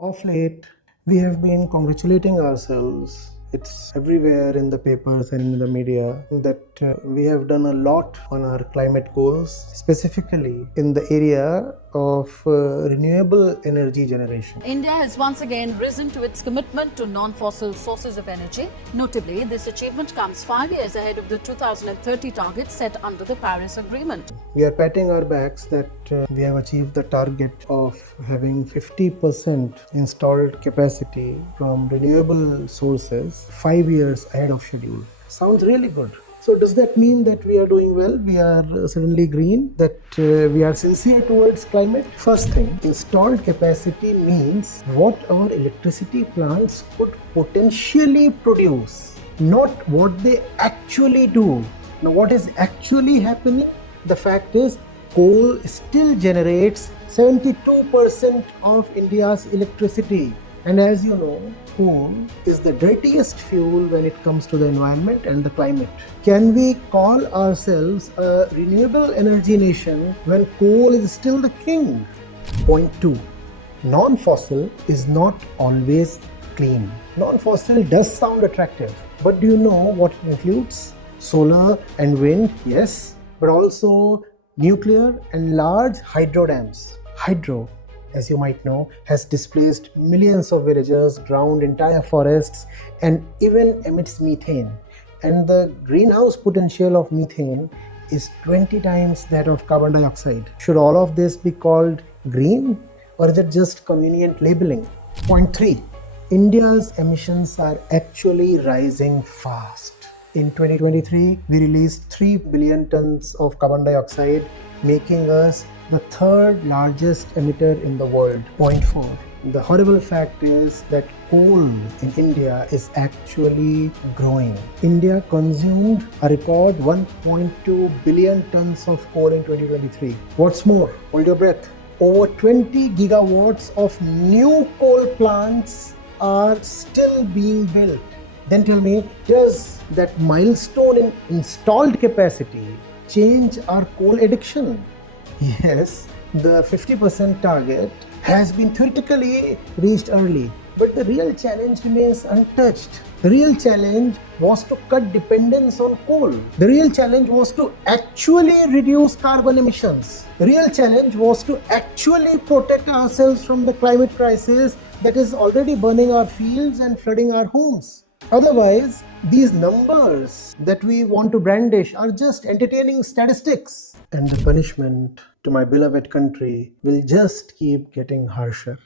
Of late, we have been congratulating ourselves. It's everywhere in the papers and in the media that we have done a lot on our climate goals, specifically in the area of renewable energy generation. India has once again risen to its commitment to non-fossil sources of energy. Notably, this achievement comes 5 years ahead of the 2030 target set under the Paris Agreement. We are patting our backs that we have achieved the target of having 50% installed capacity from renewable sources 5 years ahead of schedule. Sounds really good. So does that mean that we are doing well? We are suddenly green? That we are sincere towards climate? First thing, installed capacity means what our electricity plants could potentially produce, not what they actually do. Now, what is actually happening? The fact is, coal still generates 72% of India's electricity. And as you know, coal is the dirtiest fuel when it comes to the environment and the climate. Can we call ourselves a renewable energy nation when coal is still the king? Point 2. Non-fossil is not always clean. Non-fossil does sound attractive, but do you know what it includes? Solar and wind, yes, but also nuclear and large hydro dams. Hydro, as you might know, has displaced millions of villagers, drowned entire forests, and even emits methane. And the greenhouse potential of methane is 20 times that of carbon dioxide. Should all of this be called green, or is it just convenient labeling? Point 3. India's emissions are actually rising fast. In 2023, we released 3 billion tons of carbon dioxide, making us the third largest emitter in the world. Point 4. The horrible fact is that coal in India is actually growing. India consumed a record 1.2 billion tons of coal in 2023. What's more, hold your breath, over 20 gigawatts of new coal plants are still being built. Then tell me, does that milestone in installed capacity change our coal addiction? Yes, the 50% target has been theoretically reached early, but the real challenge remains untouched. The real challenge was to cut dependence on coal. The real challenge was to actually reduce carbon emissions. The real challenge was to actually protect ourselves from the climate crisis that is already burning our fields and flooding our homes. Otherwise, these numbers that we want to brandish are just entertaining statistics. And the punishment to my beloved country will just keep getting harsher.